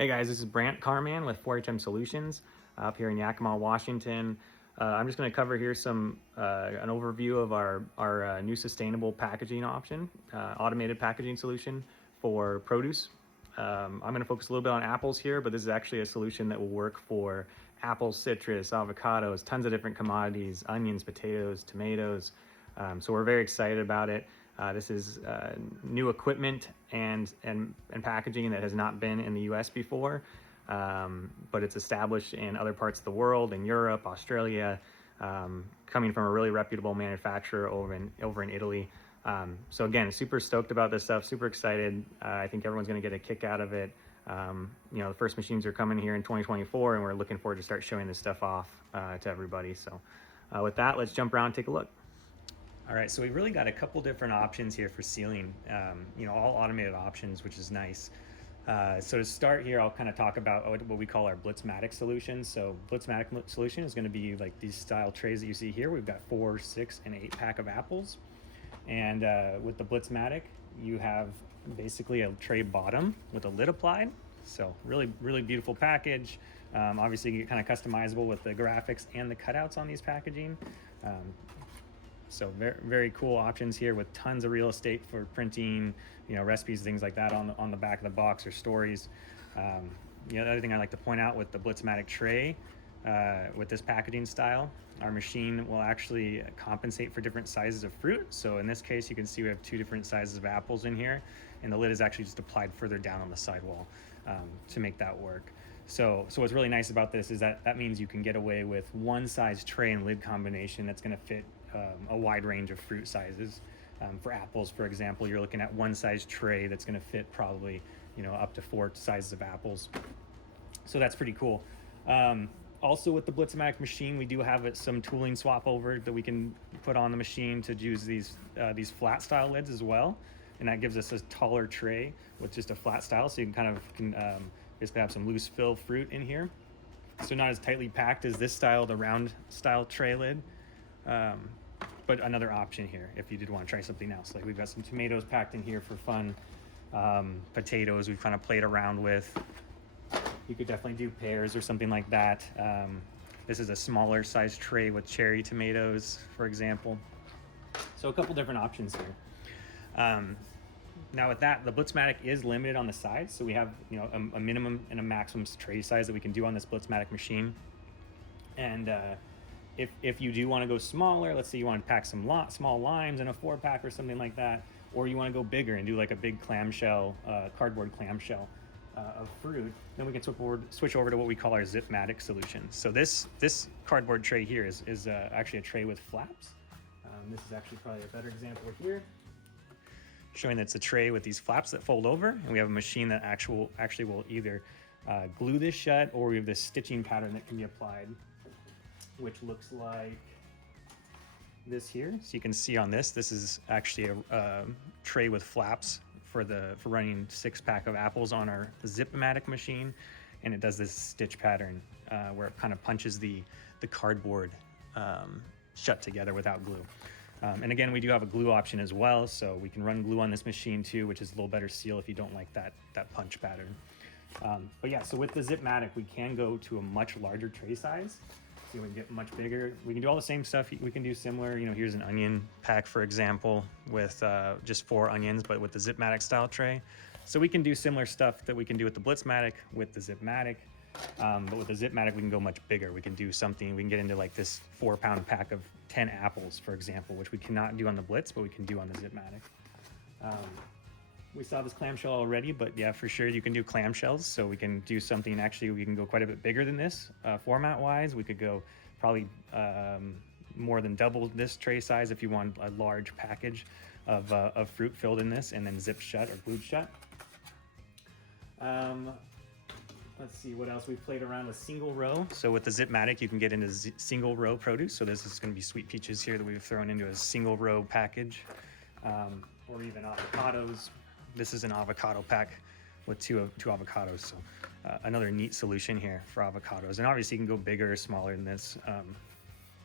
Hey guys, this is Brant Carman with 4HM Solutions up here in Yakima, Washington. I'm just going to cover here an overview of our new sustainable packaging option, automated packaging solution for produce. I'm going to focus a little bit on apples here, but this is actually a solution that will work for apples, citrus, avocados, tons of different commodities, onions, potatoes, tomatoes. So we're very excited about it. This is new equipment and packaging that has not been in the U.S. before, but it's established in other parts of the world, in Europe, Australia, coming from a really reputable manufacturer over in Italy. So again, super stoked about this stuff, super excited. I think everyone's going to get a kick out of it. The first machines are coming here in 2024, and we're looking forward to start showing this stuff off to everybody. So with that, let's jump around and take a look. All right, so we've really got a couple different options here for sealing, all automated options, which is nice. So to start here, I'll kind of talk about what we call our Blitzmatic solution. So Blitzmatic solution is going to be like these style trays that you see here. We've got 4, 6, and 8 pack of apples. And with the Blitzmatic, you have basically a tray bottom with a lid applied. So really, really beautiful package. Obviously, kind of customizable with the graphics and the cutouts on these packaging. So very, very cool options here with tons of real estate for printing, recipes, things like that on the back of the box or stories. The other thing I like to point out with the Blitzmatic tray, with this packaging style, our machine will actually compensate for different sizes of fruit. So in this case, you can see we have 2 different sizes of apples in here, and the lid is actually just applied further down on the sidewall to make that work. So what's really nice about this is that means you can get away with one size tray and lid combination that's going to fit a wide range of fruit sizes. For apples, for example, you're looking at one size tray that's going to fit probably up to 4 sizes of apples. So that's pretty cool. Also with the Blitzmatic machine, we do have some tooling swap over that we can put on the machine to use these flat style lids as well, and that gives us a taller tray with just a flat style, so you can basically have some loose fill fruit in here. So not as tightly packed as this style, the round style tray lid, but another option here if you did want to try something else. Like we've got some tomatoes packed in here for fun, potatoes we've kind of played around with. You could definitely do pears or something like that. This is a smaller size tray with cherry tomatoes, for example. So a couple different options here. Now with that, the Blitzmatic is limited on the size. So we have a minimum and a maximum tray size that we can do on this Blitzmatic machine. And if you do want to go smaller, let's say you want to pack some small limes in a 4-pack or something like that, or you want to go bigger and do like a big clamshell, cardboard clamshell of fruit, then we can switch over to what we call our Zipmatic solution. So this cardboard tray here is actually a tray with flaps. This is actually probably a better example here, showing that it's a tray with these flaps that fold over, and we have a machine that actually will either glue this shut, or we have this stitching pattern that can be applied, which looks like this here. So you can see on this is actually a tray with flaps for running 6-pack of apples on our Zipmatic machine, and it does this stitch pattern where it kind of punches the cardboard shut together without glue. And again, we do have a glue option as well, so we can run glue on this machine too, which is a little better seal if you don't like that punch pattern. But yeah, so with the Zipmatic, we can go to a much larger tray size. So we can get much bigger. We can do all the same stuff. We can do similar, here's an onion pack, for example, with just 4 onions, but with the Zipmatic style tray. So we can do similar stuff that we can do with the Blitzmatic with the Zipmatic. But with the Zipmatic, we can go much bigger. We can do something, we can get into like this 4-pound pack of 10 apples, for example, which we cannot do on the Blitz, but we can do on the Zipmatic. We saw this clamshell already, but yeah, for sure you can do clamshells. So we can do something, actually we can go quite a bit bigger than this format wise. We could go probably more than double this tray size if you want a large package of fruit filled in this and then zipped shut or glued shut. Let's see what else we've played around with single row. So with the Zipmatic, you can get into single row produce. So this is going to be sweet peaches here that we've thrown into a single row package, or even avocados. This is an avocado pack with two avocados. So another neat solution here for avocados. And obviously you can go bigger or smaller than this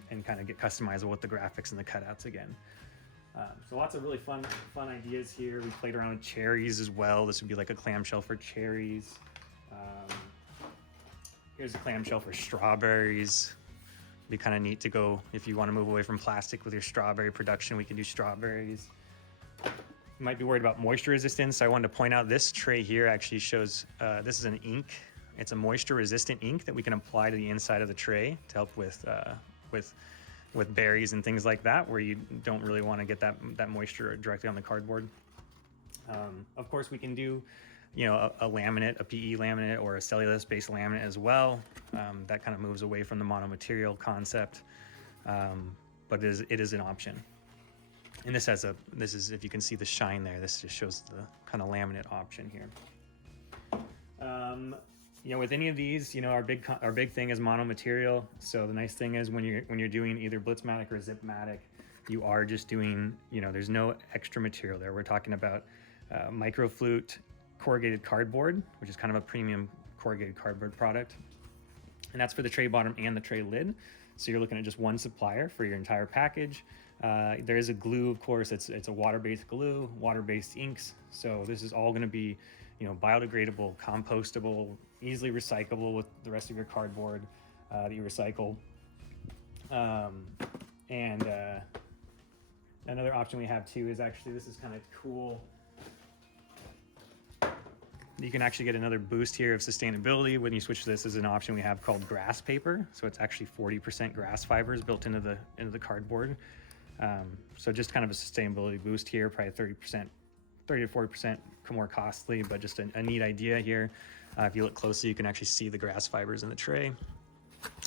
and kind of get customizable with the graphics and the cutouts again. So lots of really fun ideas here. We played around with cherries as well. This would be like a clamshell for cherries. Here's a clamshell for strawberries. Be kind of neat to go, if you want to move away from plastic with your strawberry production, we can do strawberries. You might be worried about moisture resistance. So I wanted to point out this tray here actually shows, this is an ink. It's a moisture resistant ink that we can apply to the inside of the tray to help with berries and things like that, where you don't really want to get that moisture directly on the cardboard. Of course, we can do, you know, a laminate, a PE laminate, or a cellulose-based laminate as well. That kind of moves away from the monomaterial concept, but it is an option. And this is, if you can see the shine there, this just shows the kind of laminate option here. You know, with any of these, you know, our big thing is monomaterial. So the nice thing is when you're doing either Blitzmatic or Zipmatic, you are just doing, you know, there's no extra material there. We're talking about Microflute corrugated cardboard, which is kind of a premium corrugated cardboard product. And that's for the tray bottom and the tray lid. So you're looking at just one supplier for your entire package. There is a glue, of course, it's a water-based glue, water-based inks. So this is all gonna be, you know, biodegradable, compostable, easily recyclable with the rest of your cardboard that you recycle. Another option we have too is actually, this is kind of cool. You can actually get another boost here of sustainability when you switch to this. Is an option we have called grass paper. So it's actually 40% grass fibers built into the cardboard. So just kind of a sustainability boost here, probably 30% to 40% more costly, but just a neat idea here. If you look closely, you can actually see the grass fibers in the tray.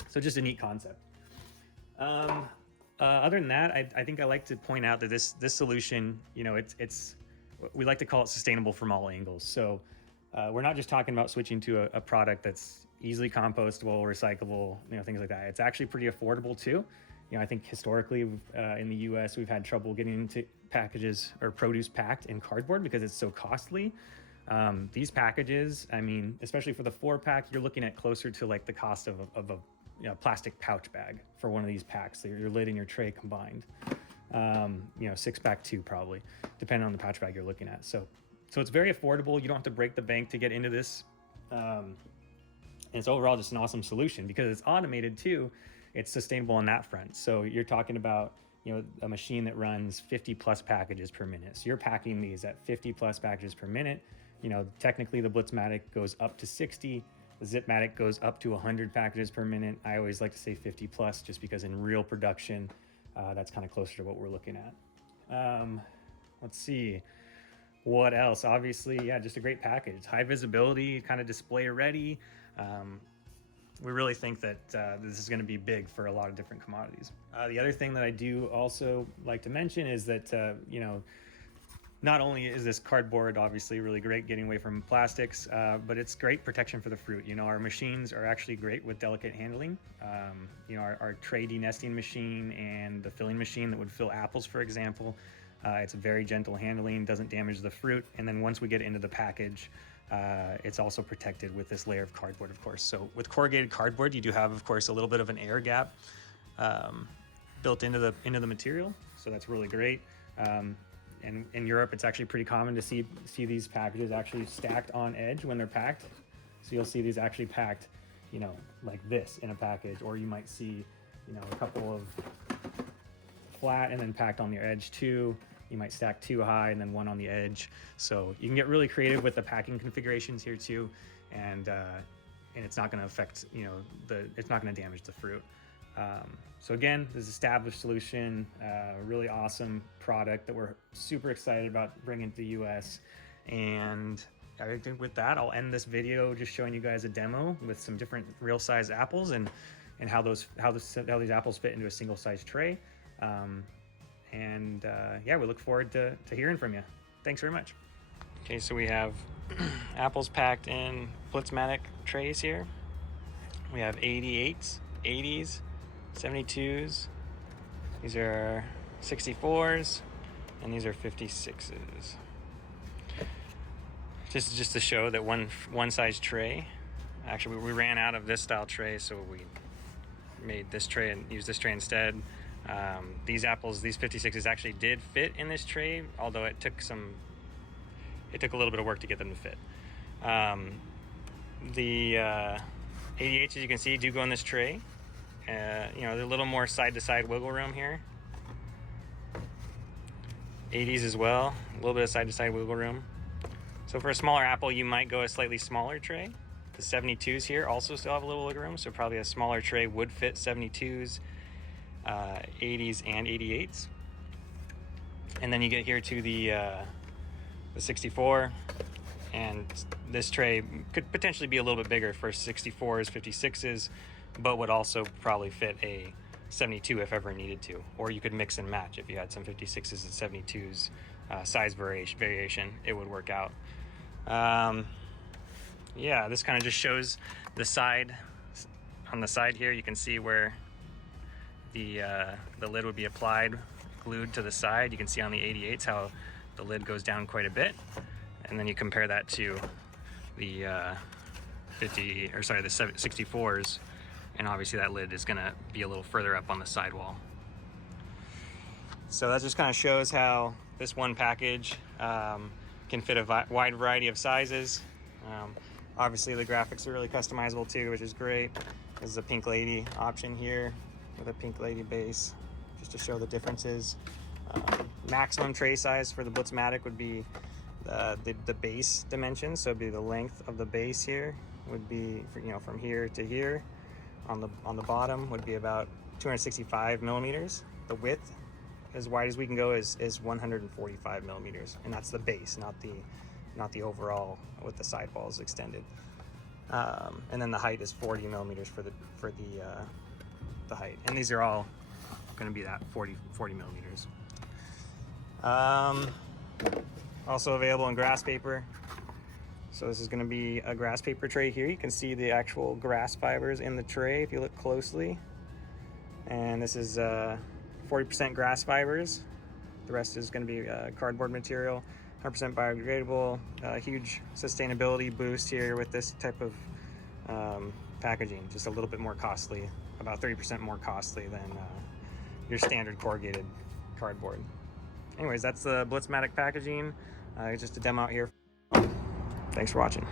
So just a neat concept. Other than that, I think I like to point out that this solution, you know, we like to call it sustainable from all angles. So we're not just talking about switching to a product that's easily compostable, recyclable, you know, things like that. It's actually pretty affordable too. You know, I think historically in the US, we've had trouble getting into packages or produce packed in cardboard because it's so costly. These packages, I mean, especially for the 4-pack, you're looking at closer to like the cost of a you know, plastic pouch bag for one of these packs. So your lid and your tray combined. You know, 6-pack too, probably, depending on the pouch bag you're looking at. So it's very affordable. You don't have to break the bank to get into this. And it's overall just an awesome solution because it's automated too. It's sustainable on that front. So you're talking about, you know, a machine that runs 50 plus packages per minute. So you're packing these at 50 plus packages per minute. You know, technically the Blitzmatic goes up to 60. The Zipmatic goes up to 100 packages per minute. I always like to say 50 plus just because in real production, that's kind of closer to what we're looking at. Let's see. What else? Obviously, yeah, just a great package. It's high visibility, kind of display ready. We really think that this is going to be big for a lot of different commodities. The other thing that I do also like to mention is that, you know, not only is this cardboard obviously really great getting away from plastics, but it's great protection for the fruit. You know, our machines are actually great with delicate handling. You know, our tray denesting machine and the filling machine that would fill apples, for example, it's very gentle handling, doesn't damage the fruit. And then once we get into the package, it's also protected with this layer of cardboard, of course. So with corrugated cardboard, you do have, of course, a little bit of an air gap built into the material. So that's really great. And in Europe, it's actually pretty common to see these packages actually stacked on edge when they're packed. So you'll see these actually packed, you know, like this in a package, or you might see, you know, a couple of flat and then packed on the edge too. You might stack 2 high and then 1 on the edge. So you can get really creative with the packing configurations here too. And it's not going to affect, you know, it's not going to damage the fruit. So again, this established solution, really awesome product that we're super excited about bringing to the US. And I think with that, I'll end this video just showing you guys a demo with some different real size apples and how these apples fit into a single size tray. Yeah, we look forward to hearing from you. Thanks very much. Okay, so we have apples packed in Blitzmatic trays here. We have 88s, 80s, 72s. These are 64s, and these are 56s. Just to show that one size tray. Actually, we ran out of this style tray, so we made this tray and used this tray instead. These apples, these 56s actually did fit in this tray, although it took a little bit of work to get them to fit. The 88s, as you can see, do go in this tray. You know, there's a little more side-to-side wiggle room here. 80s as well, a little bit of side-to-side wiggle room. So for a smaller Apple, you might go a slightly smaller tray. The 72s here also still have a little wiggle room, so probably a smaller tray would fit 72s, 80s, and 88s. And then you get here to the 64, and this tray could potentially be a little bit bigger for 64s, 56s, but would also probably fit a 72 if ever needed to. Or you could mix and match if you had some 56s and 72s size variation, it would work out. Yeah, this kind of just shows the side. On the side here, you can see where the lid would be applied, glued to the side. You can see on the 88s how the lid goes down quite a bit, and then you compare that to the the 64s, and obviously that lid is going to be a little further up on the sidewall. So that just kind of shows how this one package can fit a wide variety of sizes. Obviously the graphics are really customizable too, which is great. There's a Pink Lady option here with a Pink Lady base, just to show the differences. Maximum tray size for the Blitzmatic would be the base dimensions, so it'd be the length of the base here would be, from here to here. On the bottom would be about 265 millimeters. The width, as wide as we can go, is 145 millimeters, and that's the base, not the overall with the sidewalls extended. And then the height is 40 millimeters for the height, and these are all going to be that 40 millimeters. Also available in grass paper. So this is going to be a grass paper tray here. You can see the actual grass fibers in the tray if you look closely. And this is 40% grass fibers. The rest is going to be cardboard material, 100% biodegradable. Huge sustainability boost here with this type of packaging. Just a little bit more costly, about 30% more costly than your standard corrugated cardboard. Anyways, that's the Blitzmatic packaging. Just a demo out here. Thanks for watching.